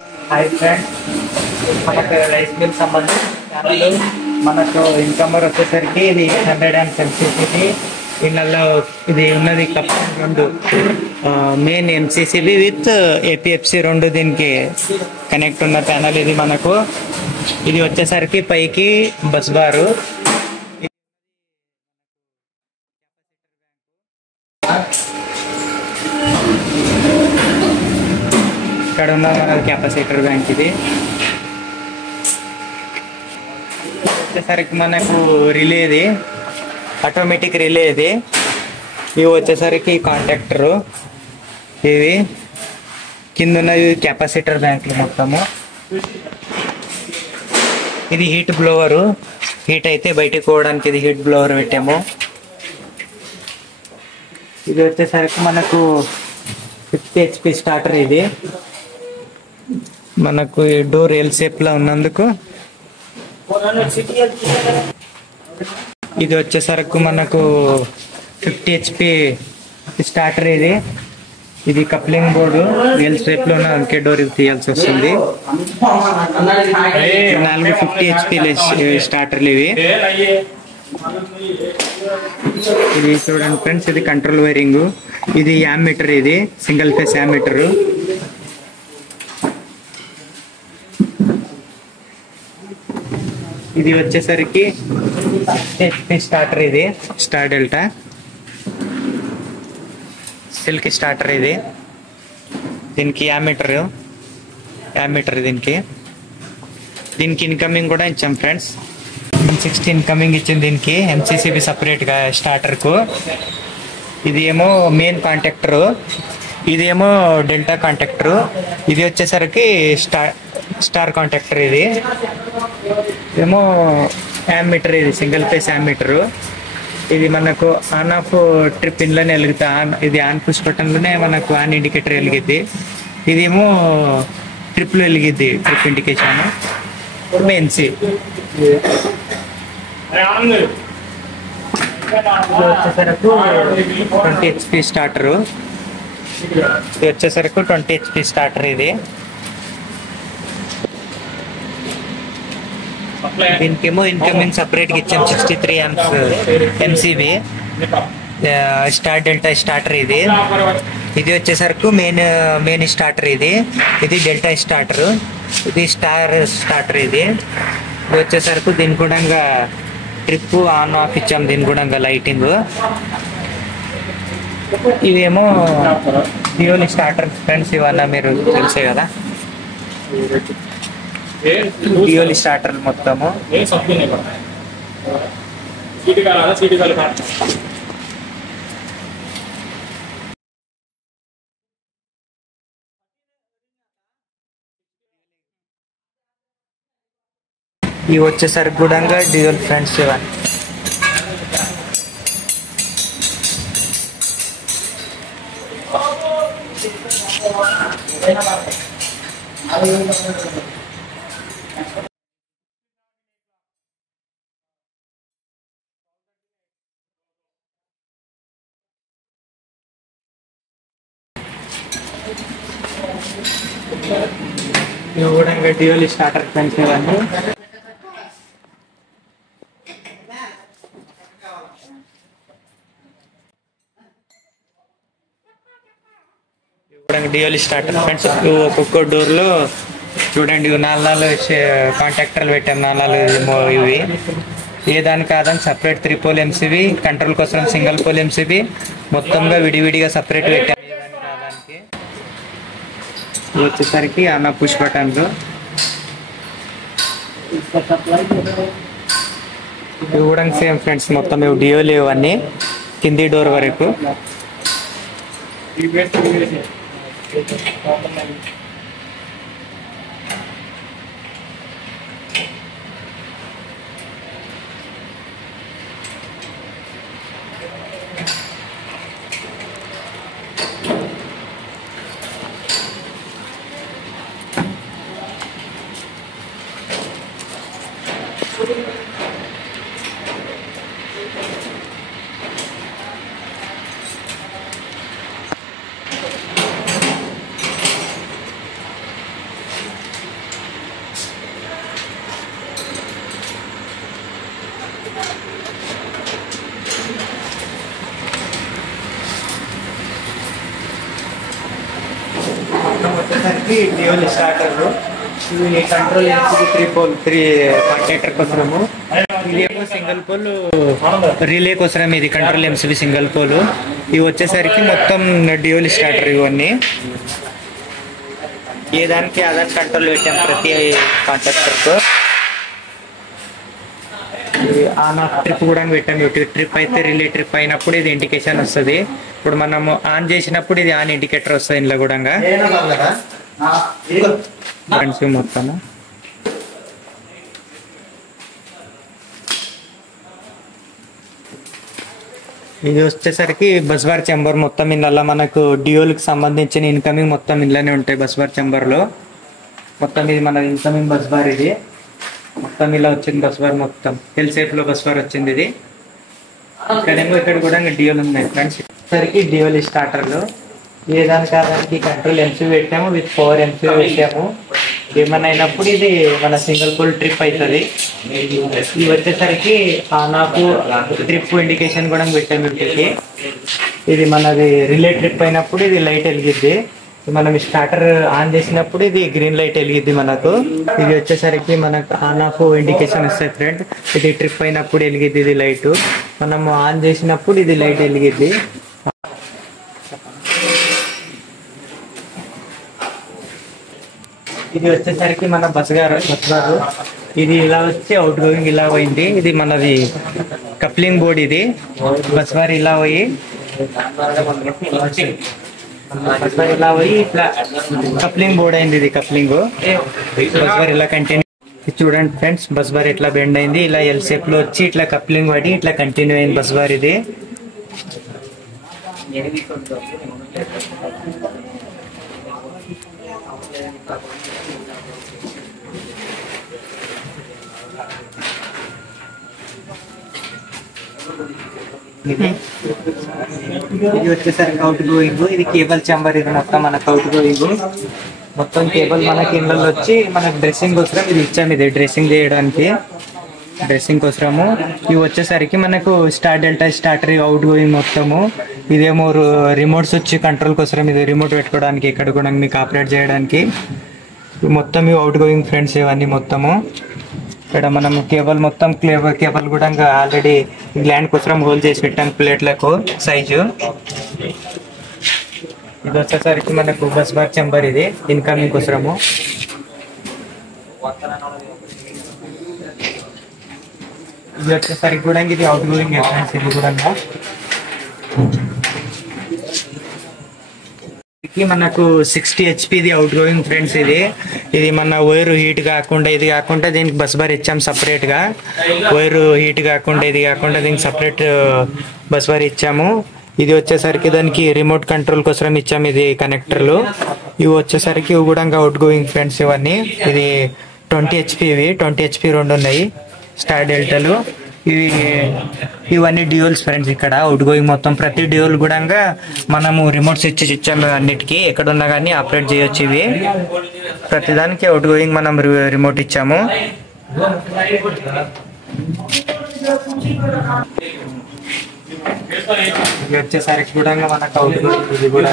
Hi friends, మనకు rice mill సంబంధించిన channel. మనకు ఇన్కమర్ వచ్చేసరికి ఇది 100 ఇళ్ళల్లో ఇది ఉన్నది కప్లింగ్ రెండు మెయిన్ ఎంసీసీబీ విత్ ఏపీఎఫ్సి రెండు దీనికి కనెక్ట్ ఉన్న ప్యానల్. ఇది మనకు ఇది వచ్చేసరికి పైకి బస్ బారు. ఇక్కడ ఉన్న మన కెపాసిటర్ బ్యాంక్ ఇది వచ్చేసరికి మనకు రిలేది ఆటోమేటిక్ రిలే. ఇది ఇవి వచ్చేసరికి కాంటాక్టరు, ఇవి కింద ఉన్నది కెపాసిటర్ బ్యాంకులు మొత్తము. ఇది హీట్ బ్లోవరు, హీట్ అయితే బయటకు పోవడానికి ఇది హీట్ బ్లోవర్ పెట్టాము. ఇది వచ్చేసరికి మనకు 50 HP స్టార్టర్. ఇది మనకు డోర్ ఎల్ షేప్ లో ఉన్నందుకు ఇది వచ్చేసరికి మనకు 50 HP స్టార్టర్. ఇది కప్లింగ్ బోర్డు ఎల్ షేప్ లో ఉన్న అందుకే డోర్ తీయాల్సి వస్తుంది. 50 HP స్టార్టర్లు ఇవి. ఇది చూడండి ఫ్రెండ్స్, ఇది కంట్రోల్ వైరింగ్. ఇది యామ్మీటర్, ఇది సింగిల్ ఫేస్ యామ్మీటర్. ఇది వచ్చేసరికి HP స్టార్టర్. ఇది స్టార్ డెల్టా సిల్క్ స్టార్టర్. ఇది దీనికి యామ్మీటర్ దీనికి ఇన్కమింగ్ కూడా ఇచ్చాం ఫ్రెండ్స్. 160 ఇన్కమింగ్ ఇచ్చింది దీనికి ఎంసీసీబీ సపరేట్గా స్టార్టర్కు. ఇది ఏమో మెయిన్ కాంటాక్టరు, ఇదేమో డెల్టా కాంటాక్టరు. ఇది వచ్చేసరికి స్టార్ కాంటాక్టర్. ఇది ఏమో యామ్మీటర్, ఇది సింగిల్ ఫేస్ యామ్మీటరు. ఇది మనకు ఆన్ ఆఫ్ ట్రిప్ ఇన్లోనే వెలుగుతా. ఇది ఆన్ పుష్ బటన్లోనే మనకు ఆన్ ఇండికేటర్ వెలిగిద్ది. ఇదేమో ట్రిప్లో వెలిగిద్ది, ట్రిప్ ఇండికేషన్. మెయిన్సీ వచ్చేసరికి 20 HP స్టార్టరు. ఇది వచ్చేసరికి 20 HP స్టార్టర్. ఇది దీనికేమో ఇన్కమింగ్ సపరేట్గా ఇచ్చాం 63 amps MCB star delta starter. ఇది వచ్చేసరికి మెయిన్ స్టార్టర్. ఇది డెల్టా స్టార్టర్, ఇది స్టార్ స్టార్టర్. ఇది వచ్చేసరికి దీని కూడా ట్రిప్ ఆన్ ఆఫ్ ఇచ్చాం. దీని కూడా లైటింగ్. ఇవేమో డ్యూయల్ స్టార్టర్ ఫ్రెండ్స్. ఇవన్నీ మీరు తెలిసే కదా, డ్యూయల్ స్టార్టర్లు మొత్తము. ఇవి వచ్చేసరికి కూడా డ్యూయల్ ఫ్రెండ్స్. ఇవన్నీ కూడా డ్యూయల్ స్టార్టర్ ఫ్రెండ్స్. ఇవన్నీ డ్యూయల్ స్టార్టర్ ఫ్రెండ్స్. ఒక్కొక్క డోర్లో చూడండి 4 కాంటాక్టర్లు పెట్టాం. 4 ఇవి ఏ దానికి కాదని సపరేట్ 3 పోల్ ఎంసీబీ, కంట్రోల్ కోసం సింగిల్ పోల్ ఎంసీబీ, మొత్తంగా విడివిడిగా సపరేట్ పెట్టాం. దానికి వచ్చేసరికి అన్న పుష్ బటన్స్. ఇవి కూడా సేమ్ ఫ్రెండ్స్, మొత్తం ఇవి డ్యూయల్. ఇవన్నీ కింది డోర్ వరకు. వచ్చేసరికి డ్యూయల్ స్టార్టర్, ఇవి కంట్రోల్ త్రీ కాంటాక్టర్ కోసము, ఇదేమో సింగిల్ పోల్ రిలే కోసం, ఇది కంట్రోల్ ఎంసీబీ సింగిల్ పోల్. ఇవి వచ్చేసరికి మొత్తం డ్యూయల్ స్టార్టర్. ఇవన్నీ ఏ దానికి అదానికి కంట్రోల్ పెట్టాం ప్రతి కాంటాక్టర్కు. ఆన్ ఆఫ్ ట్రిప్ కూడా పెట్టాం. ట్రిప్ అయితే రిలే ట్రిప్ అయినప్పుడు ఇది ఇండికేషన్ వస్తుంది. ఇప్పుడు మనము ఆన్ చేసినప్పుడు ఇది ఆన్ ఇండికేటర్ వస్తుంది ఇందులో కూడా మొత్తము. ఇది వచ్చేసరికి బస్ బార్ చెంబర్ మొత్తం ఇందులో మనకు డ్యూయల్కి సంబంధించిన ఇన్కమింగ్ మొత్తం ఇందులోనే ఉంటాయి బస్ బార్ చెంబర్లో. మొత్తం ఇది మన ఇన్కమింగ్ బస్ బార్. ఇది మొత్తం ఇలా వచ్చింది బస్ బార్, మొత్తం ఎల్ సేఫ్ లో బస్ బార్ వచ్చింది. ఇది ఇక్కడేమో ఇక్కడ కూడా డ్యూయల్ ఉన్నాయి ఫ్రెండ్స్. సరికి డ్యూయల్ స్టార్టర్లు ఏ దానికి కంట్రోల్ ఎంసీబీ పెట్టాము, విత్ 4 ఎంసీబీ పెట్టాము. ఏమైనా అయినప్పుడు ఇది మన సింగిల్ పోల్ ట్రిప్ అవుతుంది. ఇవి వచ్చేసరికి ఆన్ ఆఫ్ ట్రిప్ ఇండికేషన్ కూడా పెట్టాము వీటికి. ఇది మనది రిలే ట్రిప్ అయినప్పుడు ఇది లైట్ వెలిగిద్ది. మనం స్టార్టర్ ఆన్ చేసినప్పుడు ఇది గ్రీన్ లైట్ వెలిగిద్ది మనకు. ఇది వచ్చేసరికి మనకు ఆన్ ఆఫ్ ఇండికేషన్ వస్తాయి ఫ్రెండ్. ఇది ట్రిప్ అయినప్పుడు వెలిగిద్ది ఇది లైట్. మనము ఆన్ చేసినప్పుడు ఇది లైట్ వెలిగిద్ది. ఇది వచ్చేసరికి మన బస్ గారు ఇది ఇలా వచ్చి అవుట్ గోయింగ్ ఇలా పోయింది. ఇది మనది కప్లింగ్ బోర్డ్. ఇది బస్ బార్ ఇలా పోయి ఇట్లా కప్లింగ్ బోర్డ్ అయింది. ఇది కప్లింగ్ బస్ బార్ ఇలా కంటిన్యూ. చూడండి ఫ్రెండ్స్, బస్ బార్ ఇట్లా బెండ్ అయింది. ఇలా ఎల్ షేప్ లో వచ్చి ఇట్లా కప్లింగ్ పడి ఇట్లా కంటిన్యూ అయింది బస్ బార్. ఇది ఇది వచ్చేసరికి అవుట్ గోయింగ్. ఇది కేబుల్ చెంబర్. ఇది మొత్తం మనకు అవుట్ గోయింగ్. మొత్తం కేబుల్ మనకి ఇళ్ళల్లో వచ్చి మనకు డ్రెస్సింగ్ కోసం ఇది ఇచ్చాము. ఇది డ్రెస్సింగ్ చేయడానికి, డ్రెస్సింగ్ కోసము. ఇవి వచ్చేసరికి మనకు star delta starter out going మొత్తము. ఇదేమో రిమోట్స్ వచ్చి కంట్రోల్ కోసం, ఇది రిమోట్ పెట్టుకోవడానికి, ఇక్కడ కూడా మీకు ఆపరేట్ చేయడానికి. మొత్తం ఇవి అవుట్ గోయింగ్ ఫ్రెండ్స్ ఇవన్నీ మొత్తము. ఇక్కడ మనం కేబుల్ మొత్తం కేబుల్ కూడా ఆల్రెడీ గ్లాండ్ కోసం హోల్ చేసి పెట్టాం ప్లేట్లకు సైజు. ఇది వచ్చేసరికి మనకు బస్ బార్ చెంబర్. ఇది ఇన్కమింగ్ కోసము. ఇది వచ్చేసరికి కూడా ఇది అవుట్ గోయింగ్ ఫ్రెండ్స్. ఇది కూడా మనకు 60 HP అవుట్ గోయింగ్ ఫ్రెండ్స్. ఇది మన వైర్ హీట్ కాకుండా ఇది కాకుండా దీనికి బస్ బార్ ఇచ్చాం సపరేట్ గా. వైర్ హీట్ కాకుండా ఇది కాకుండా దీనికి సపరేట్ బస్ బార్ ఇచ్చాము. ఇది వచ్చేసరికి దానికి రిమోట్ కంట్రోల్ కోసం ఇచ్చాము. ఇది కనెక్టర్లు. ఇవి వచ్చేసరికి ఇవి కూడా అవుట్ గోయింగ్ ఫ్రెండ్స్ ఇవన్నీ. ఇది 20 HP. ఇవి 20 HP రెండు ఉన్నాయి స్టార్ డెల్టాలు. ఇవన్నీ డ్యూయల్స్ ఫ్రెండ్స్. ఇక్కడ అవుట్ గోయింగ్ మొత్తం ప్రతి డ్యూయల్ కూడా మనము రిమోట్స్ ఇచ్చాము. అన్నిటికీ ఎక్కడున్నా కానీ ఆపరేట్ చేయొచ్చు. ఇవి ప్రతిదానికి అవుట్ గోయింగ్ మనం రిమోట్ ఇచ్చాము. ఇది వచ్చేసరికి కూడా మనకు అవుట్ గోయింగ్. ఇది కూడా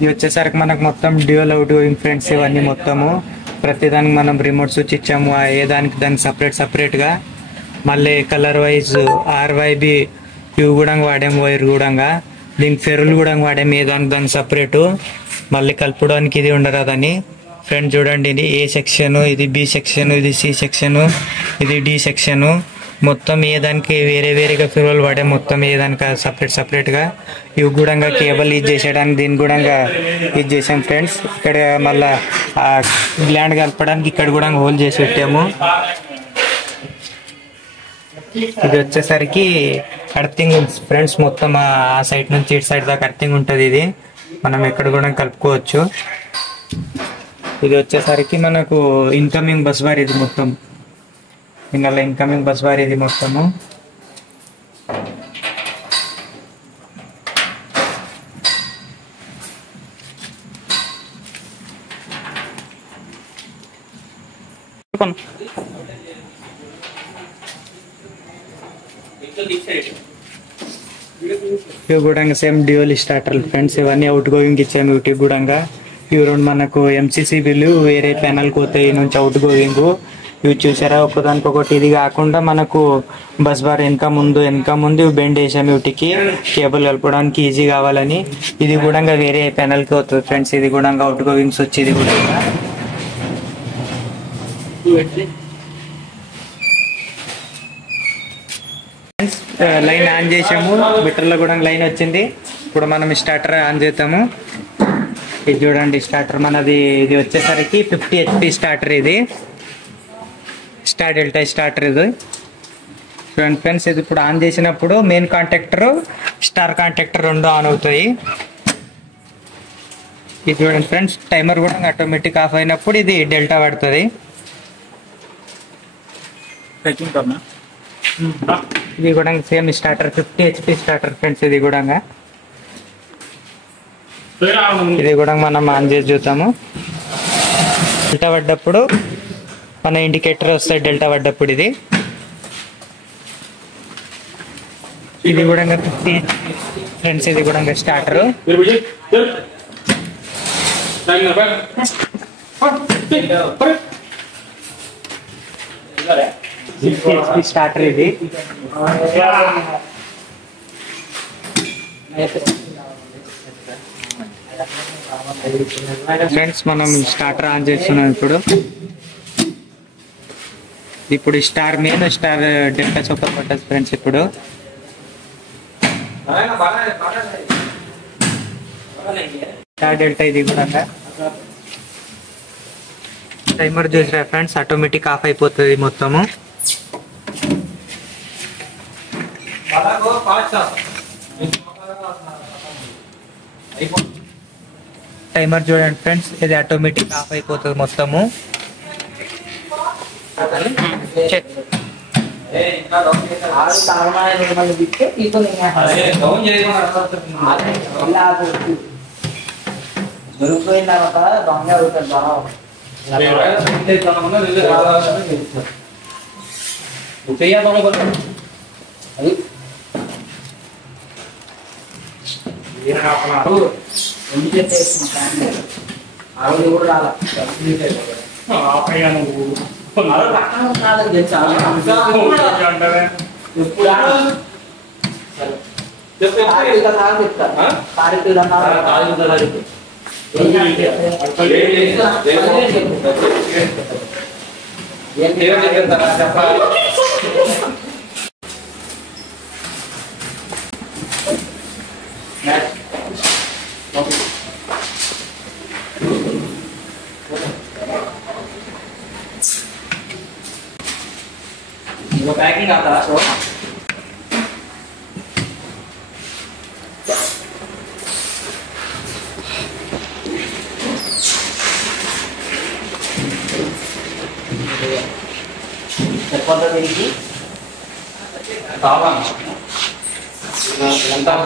ఇది వచ్చేసరికి మనకు మొత్తం డ్యూయల్ అవుట్ గోయింగ్ ఫ్రెండ్స్. ఇవన్నీ మొత్తము ప్రతిదానికి మనం రిమోట్ స్విచ్ ఇచ్చాము. ఏ దానికి సపరేట్గా. మళ్ళీ కలర్ వైజ్ RYB ఇవి కూడా వాడాము. వైర్ కూడా దీనికి ఫెరులు కూడా వాడాము. ఏ దానికి సపరేటు. మళ్ళీ కలుపుడానికి ఇది ఉండరాదని ఫ్రెండ్. చూడండి, ఇది A సెక్షన్, ఇది B సెక్షన్, ఇది C సెక్షన్, ఇది D సెక్షన్. మొత్తం ఏ దానికి వేరేగా ఫెరులు వాడే. మొత్తం ఏ దానికి సపరేట్గా. ఇవి కూడా కేబుల్ యూజ్ చేసేయడానికి దీన్ని కూడా యూజ్ చేసాం ఫ్రెండ్స్. ఇక్కడ మళ్ళా గ్లాండ్ కలపడానికి ఇక్కడ కూడా హోల్ చేసి పెట్టాము. ఇది వచ్చేసరికి అర్థింగ్ ఫ్రెండ్స్. మొత్తం ఆ సైడ్ నుంచి ఇటు సైడ్ దాకా అర్థింగ్ ఉంటుంది. ఇది మనం ఎక్కడ కూడా కలుపుకోవచ్చు. ఇది వచ్చేసరికి మనకు ఇన్కమింగ్ బస్ బార్. ఇది మొత్తం ఇందులో ఇన్కమింగ్ బస్ బార్. ఇది మొత్తము ఇవి కూడా సేమ్ డ్యూయల్ స్టార్టర్ ఫ్రెండ్స్. ఇవన్నీ అవుట్ గోయింగ్ ఇచ్చాము వీటికి కూడా. ఇవి రెండు మనకు ఎంసీసీబీలు వేరే ప్యానల్ పోతాయి నుంచి అవుట్ గోయింగ్. ఇవి చూసారా ఒకదానికొకటి. ఇది కాకుండా మనకు బస్ బార్ వెనక ముందు ఇవి బెండ్ వేసాము వీటికి కేబుల్ కలపడానికి ఈజీ కావాలని. ఇది కూడా వేరే ప్యానల్కి అవుతుంది ఫ్రెండ్స్. ఇది కూడా అవుట్ గోయింగ్స్ వచ్చి ఇది కూడా లైన్ ఆన్ చేసాము. బిట్టర్లో కూడా లైన్ వచ్చింది. ఇప్పుడు మనం స్టార్టర్ ఆన్ చేద్దాము. ఇది చూడండి స్టార్టర్ మనది. ఇది వచ్చేసరికి 50 HP స్టార్టర్. ఇది స్టార్ డెల్టా స్టార్టర్. ఇది చూడండి ఫ్రెండ్స్. ఇది ఇప్పుడు ఆన్ చేసినప్పుడు మెయిన్ కాంటాక్టర్ స్టార్ కాంటాక్టర్ రెండు ఆన్ అవుతాయి. ఇది చూడండి ఫ్రెండ్స్. టైమర్ కూడా ఆటోమేటిక్ ఆఫ్ అయినప్పుడు ఇది డెల్టా పడుతుంది. ఇది కూడా same starter 50 HP starter friends. ఇది కూడా మనం ఆన్ చేసి చూద్దాము. డెల్టా పడ్డప్పుడు మన ఇండికేటర్ వస్తాయి డెల్టా పడ్డప్పుడు. ఇది కూడా 50 ఫ్రెండ్స్. ఇది కూడా స్టార్టర్. స్టార్టర్ ఇది ఫ్రెండ్స్. మనం స్టార్టర్ ఆన్ చేస్తున్నాం ఇప్పుడు star main star delta super పట్టదు ఫ్రెండ్స్. ఇప్పుడు స్టార్ డెల్టా ఇది కూడా టైమర్ చూసారా ఫ్రెండ్స్. ఆటోమేటిక్ ఆఫ్ అయిపోతుంది మొత్తము. టైమర్ చూడండి ఫ్రెండ్స్. ఇది ఆటోమేటిక్ ఆఫ్ అయిపోతుంది మొత్తము. पैकिंग आता है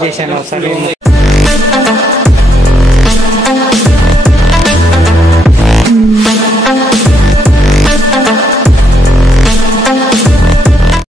చేశాను ఒకసారి